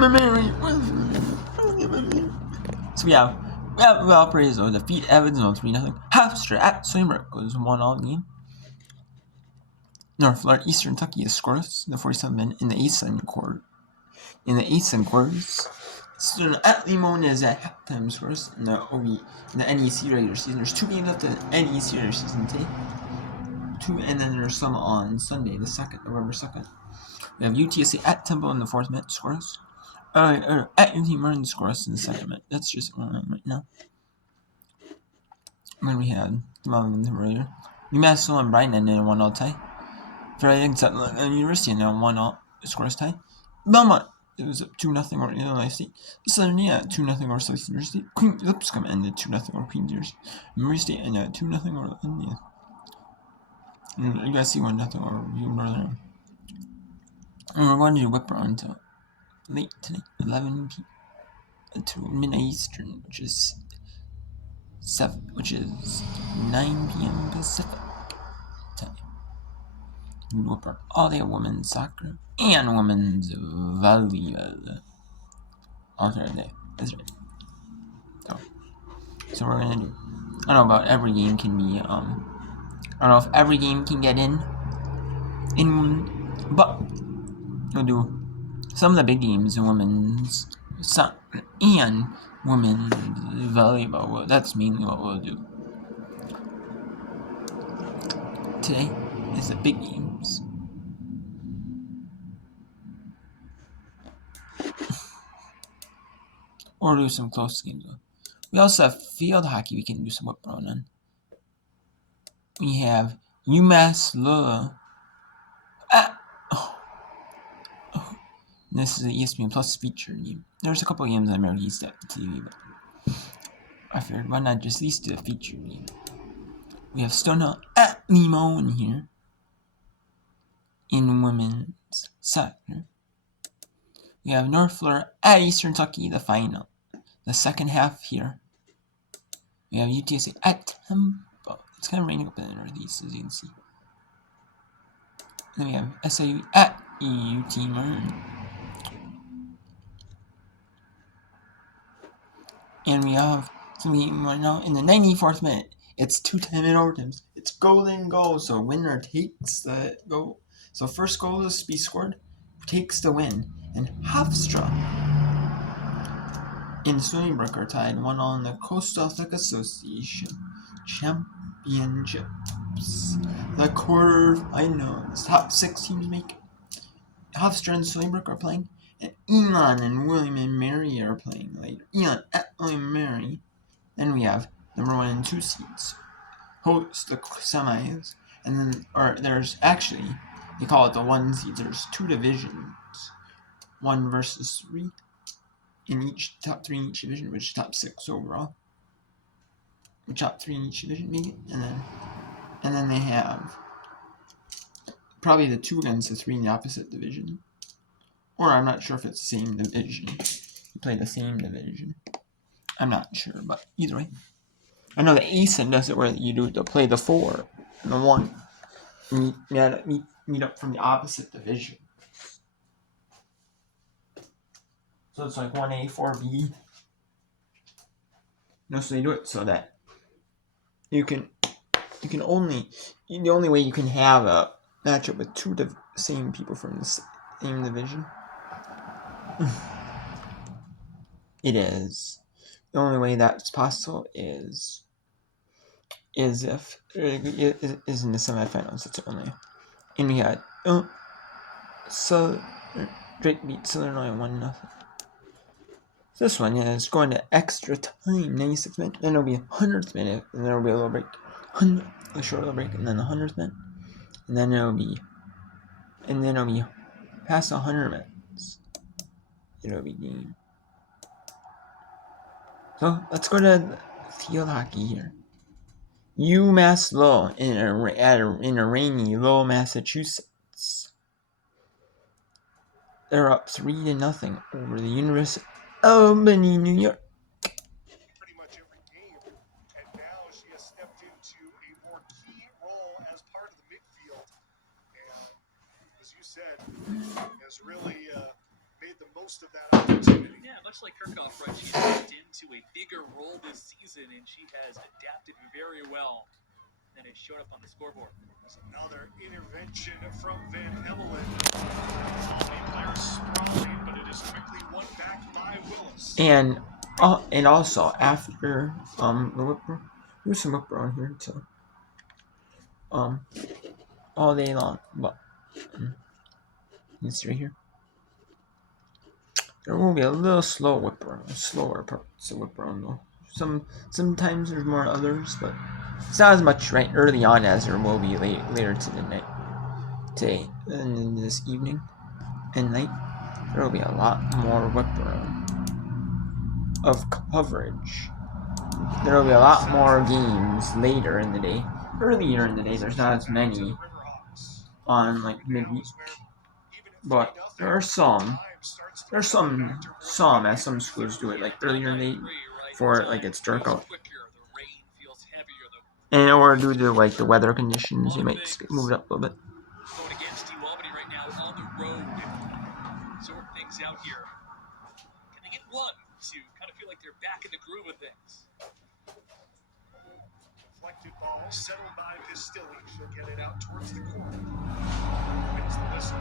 William and Mary. So we have Valparaiso defeat Evansville 3-0. Hofstra at Swinburne goes 1-all game. North Florida Eastern Kentucky is scoreless in the 47th minute in the 8th quarter. In the 8th quarters, Student at Limon is at halftime scoreless in the NEC regular season. There's 2 games left in the NEC regular season today. And then there's some on Sunday, the 2nd, November 2nd. We have UTSA at Temple in the 4th minute scoreless. At UT Martin scoreless in the 2nd minute. That's just going on right now. And then we had earlier. UMass Lowell and Brighton ended in a 1-all tie. Fairleigh at University ended in a 1-all scoreless tie. Belmont, it was 2-0 over Illinois State. Southern Indiana 2-0 over South University. Queen Lipscomb ended 2-0 over Queen's University. Murray State ended 2-0 over Indiana. USC 1-0 over Northern. And we're going to do whip around until late tonight, 11 p.m. to midnight Eastern, which is 9 p.m. Pacific time. We whip around all day women's soccer and women's volleyball. Alternate day. That's right. So we're gonna do. I don't know about every game can be. I don't know if every game can get in, but we'll do some of the big games in women's soccer and women's volleyball. Well, that's mainly what we'll do. Today is the big games. Or do some close games. We also have field hockey we can do some whip around on. We have UMass Lowell. This is the ESPN Plus featured game. There's a couple of games on American East at the TV, but I figured why not just these two featured game. We have Stonehill at Limon here in women's soccer. We have North Florida at Eastern Kentucky, the final, the second half here. We have UTSA at Temple. It's kind of raining up in the northeast, as you can see. Then we have SIU at UT Martin. And we have something right now in the 94th minute. It's 2 10-minute overtimes. It's golden goal, so winner takes the goal. So first goal is to be scored, takes the win. And Hofstra and Swinburne are tied 1-all in the Coastal Athletic Association Championships. The quarterfinals, top 6 teams make it. Hofstra and Swinburne are playing. And Elon and William and Mary are playing later. Elon at William and Mary. Then we have number 1 and 2 seeds host the semis. And then, there's actually, they call it the 1 seeds. There's 2 divisions. 1 versus 3 in each, top 3 in each division, which is top 6 overall. The top 3 in each division make it. And then they have probably the 2 against the 3 in the opposite division. Or I'm not sure if it's the same division. You play the same division. I'm not sure, but either way. I know the ASIN does it where you play the 4 and the 1. And you meet up from the opposite division. So it's like 1A, 4B. So they do it so that you can only, the only way you can have a matchup with 2 same people from the same division. It is. The only way that's possible is if is in the semifinals. That's only. And we had Drake beat Southern Illinois 1-0. This one is going to extra time, 96 minutes. Then it'll be 100th minute, and then it'll be a little break, a short little break, and then the 100th minute, and then it'll be past 100 minutes. It'll be game. So let's go to field hockey here. UMass Lowell in a rainy Lowell, Massachusetts. They're up 3-0 over the University of Albany, New York. Pretty much every game, and now she has stepped into a more key role as part of the midfield, and as you said, has really made the most of that opportunity. Yeah, much like Kirchhoff, right? She's moved into a bigger role this season, and she has adapted very well. And it showed up on the scoreboard. There's another intervention from Van Emelen. Players sprawling, but it is quickly won back by Willis. And also after the whipper, there's some whipper on here too. All day long, but you see right here. There will be a little slower parts of whipper on though. Sometimes there's more than others, but it's not as much right early on as there will be later to the night. Today and this evening and night, there will be a lot more whipper of coverage. There will be a lot more games later in the day. Earlier in the day, there's not as many on like midweek, but there are some. There's some as some schools do it like earlier in the day before it like gets dark out. And in order due to like the weather conditions, you might move it up a little bit. Going against Albany right now on the road. Sort things out here. Can they get one to kind of feel like they're back in the groove of things? Deflected ball settled by Pistilli. She'll get it out towards the corner. It's the whistle.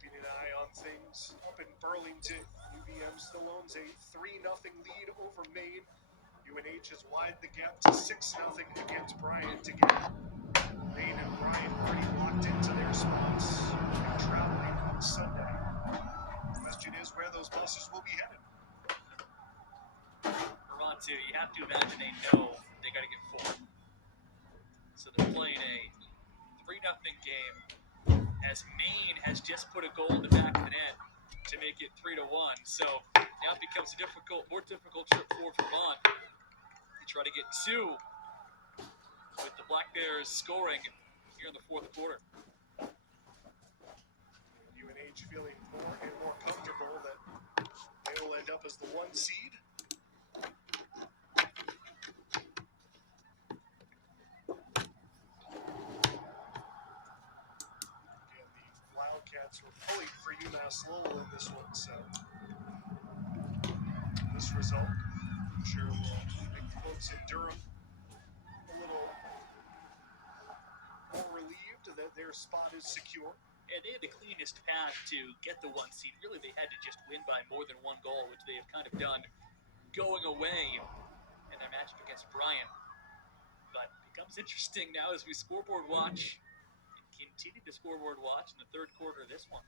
Keeping an eye on things up in Burlington. UVM still owns a 3-0 lead over Maine. UNH has widened the gap to 6-0 against Bryant again. Maine and Bryant pretty locked into their spots. They're traveling on Sunday. The question is where those buses will be headed. Toronto, you have to imagine they know they got to get 4. So they're playing a 3-0 game as Maine has just put a goal in the back of the net to make it 3-1. So now it becomes a more difficult trip for Vermont. They try to get 2 with the Black Bears scoring here in the fourth quarter. UNH feeling more and more comfortable that they will end up as the 1 seed. Again, the Wildcats were pulling for UMass Lowell in this one, so this result, I'm sure, will make folks in Durham a little more relieved that their spot is secure. And they had the cleanest path to get the 1 seed. Really, they had to just win by more than 1 goal, which they have kind of done going away in their matchup against Bryant. But it becomes interesting now as we scoreboard watch and continue to scoreboard watch in the third quarter of this one.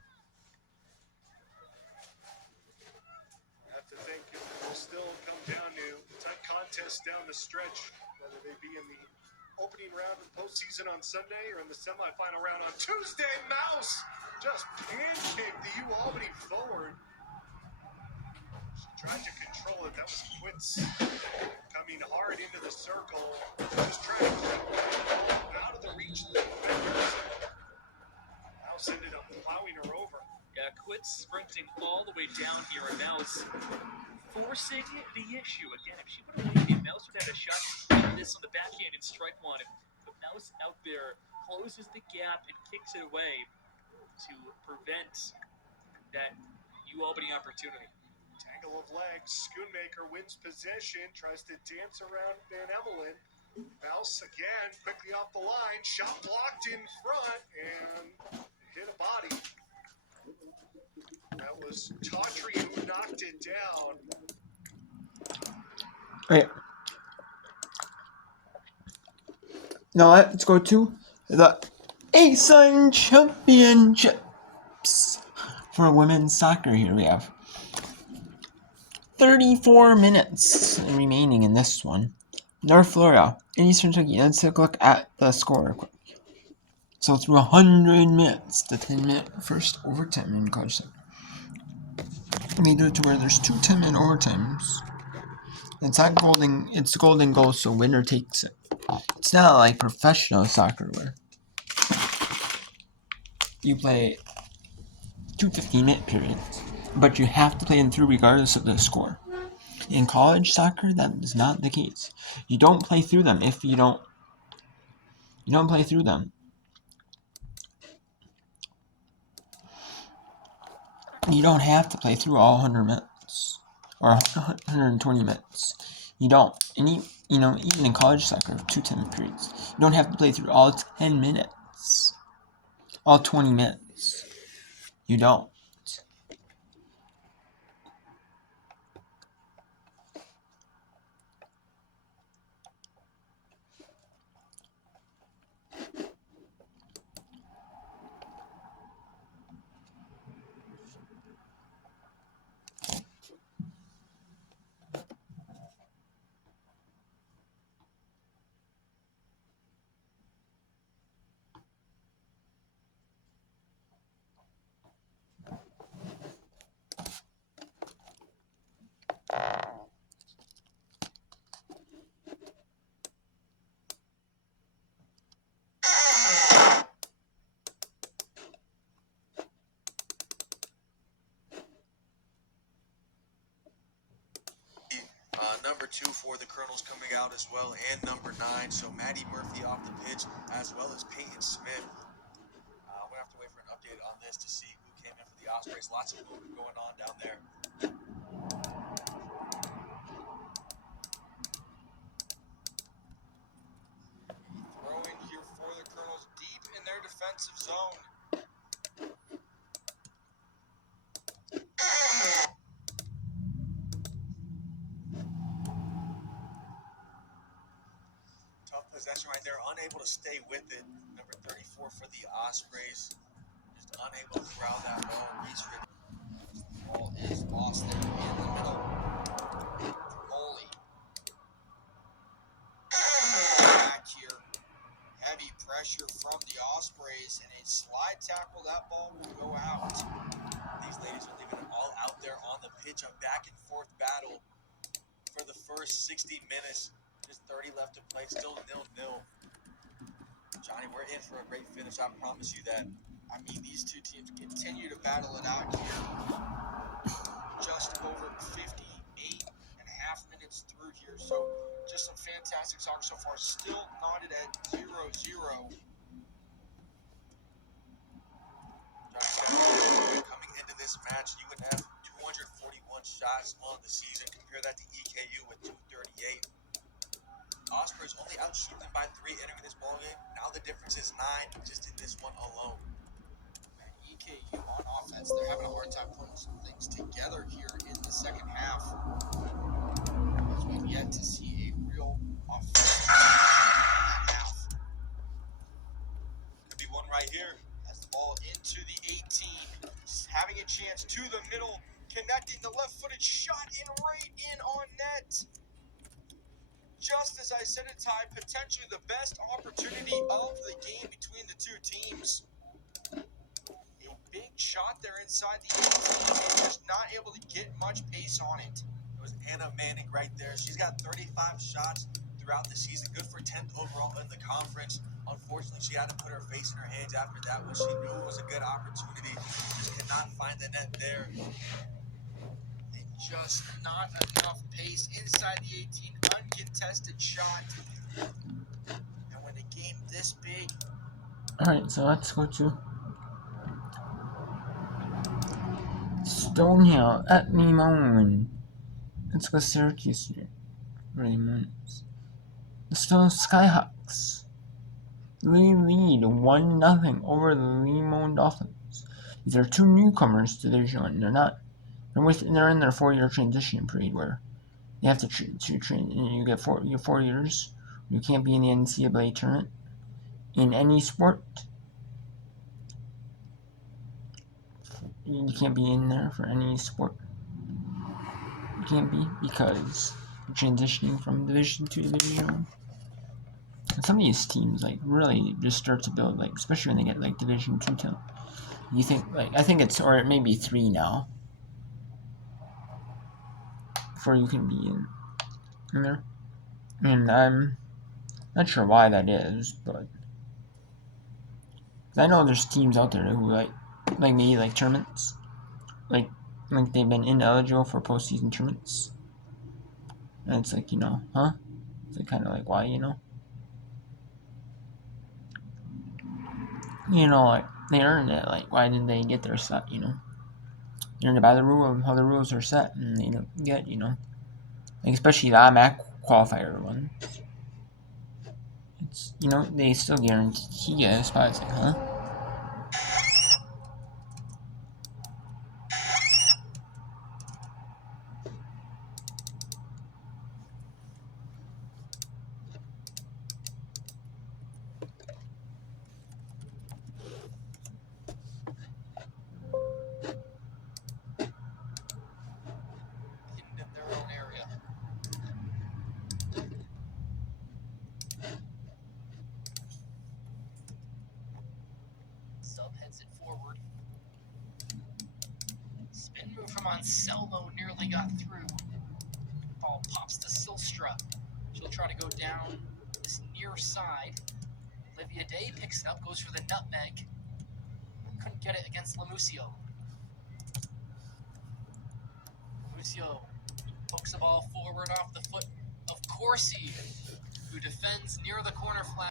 I have to think it will still come down to a tight contest down the stretch, whether they be in the opening round of postseason on Sunday or in the semifinal round on Tuesday. Mouse just pancaked the U-Albany forward. She tried to control it. That was Quits coming hard into the circle. Just trying to keep it out of the reach of the defenders. Mouse ended up plowing her over. Yeah, Quits sprinting all the way down here, and Mouse forcing the issue. Again, if she would have waited, Mouse would have had a shot at this on the backhand and strike one. But Mouse out there closes the gap and kicks it away to prevent that U-Albany opportunity. Tangle of legs. Schoonmaker wins possession, tries to dance around Van Emelen. Mouse again, quickly off the line. Shot blocked in front and hit a body. That was Tautry who knocked it down. Right. Now let's go to the ASUN Championships for women's soccer. Here we have 34 minutes remaining in this one. North Florida and Eastern Kentucky. Let's take a look at the score. So through 100 minutes, the 10-minute first overtime in college soccer. We do it to where there's 2 10-minute overtimes. It's not golden. It's golden goal, so winner takes it. It's not like professional soccer where you play 2 15-minute periods, but you have to play them through regardless of the score. In college soccer, that is not the case. You don't play through them if you don't You don't play through them. You don't have to play through all 100 minutes or 120 minutes. You don't. And even in college soccer, 2 10 periods, you don't have to play through all 10 minutes, all 20 minutes. You don't. Number 2 for the Colonels coming out as well, and number 9. So Maddie Murphy off the pitch, as well as Peyton Smith. We'll have to wait for an update on this to see who came in for the Ospreys. Lots of movement going on down there. Throw in here for the Colonels deep in their defensive zone. Tough possession right there, unable to stay with it. Number 34 for the Ospreys, just unable to corral that ball. Ball is lost there in the middle. Holy. Back here. Heavy pressure from the Ospreys, and a slide tackle. That ball will go out. These ladies are leaving it all out there on the pitch. A back and forth battle for the first 60 minutes. Just 30 left to play, still 0-0. Johnny, we're in for a great finish. I promise you that. I mean, these two teams continue to battle it out here. Just over 58 and a half minutes through here. So just some fantastic soccer so far. Still knotted at 0-0. Coming into this match, you would have 241 shots on the season. Compare that to EKU with 238. Ospreys only outshoot them by 3 entering this ballgame. Now the difference is 9 just in this one alone. EKU on offense, they're having a hard time putting some things together here in the second half. As we've yet to see a real offensive half. Could be one right here. As the ball into the 18, just having a chance to the middle, connecting the left-footed shot right in on net. Just as I said it, Ty, potentially the best opportunity of the game between the two teams. A big shot there inside the 18 and just not able to get much pace on it. It was Anna Manning right there. She's got 35 shots throughout the season. Good for 10th overall in the conference. Unfortunately, she had to put her face in her hands after that when she knew it was a good opportunity. Just could not find the net there. And just not enough pace inside the 18. Uncontested shot. And when a game this big. Alright, so let's go to Stonehill at Limon. Let's go Syracuse here. Raymond's. The Stone Skyhawks. They lead 1-0 over the Limon Dolphins. These are two newcomers to their joint. They're in their 4-year transition period where you have to train. You get 4 years. You can't be in the NCAA tournament in any sport. You can't be in there for any sport. You can't be because you're transitioning from Division 2 to Division 1. And some of these teams really just start to build especially when they get Division 2 talent. You think I think it's, or it may be 3 now before you can be in there. And I'm not sure why that is, but I know there's teams out there who maybe tournaments, like they've been ineligible for postseason tournaments, and it's huh? It's kind of why, You know, like, they earned it. Like, why did they get their set, you know? They earned it by the rule of how the rules are set, and they don't get, you know. Like, especially the IMAC qualifier one. It's, you know, they still guarantee a spot. It's like, huh? In their own area. Sub heads it forward. Spin move from Anselmo nearly got through. Ball pops to Silstra. She'll try to go down this near side. Olivia Day picks it up, goes for the nutmeg. Couldn't get it against Lamusio. Lamusio pokes the ball forward off the foot of Corsi, who defends near the corner flag.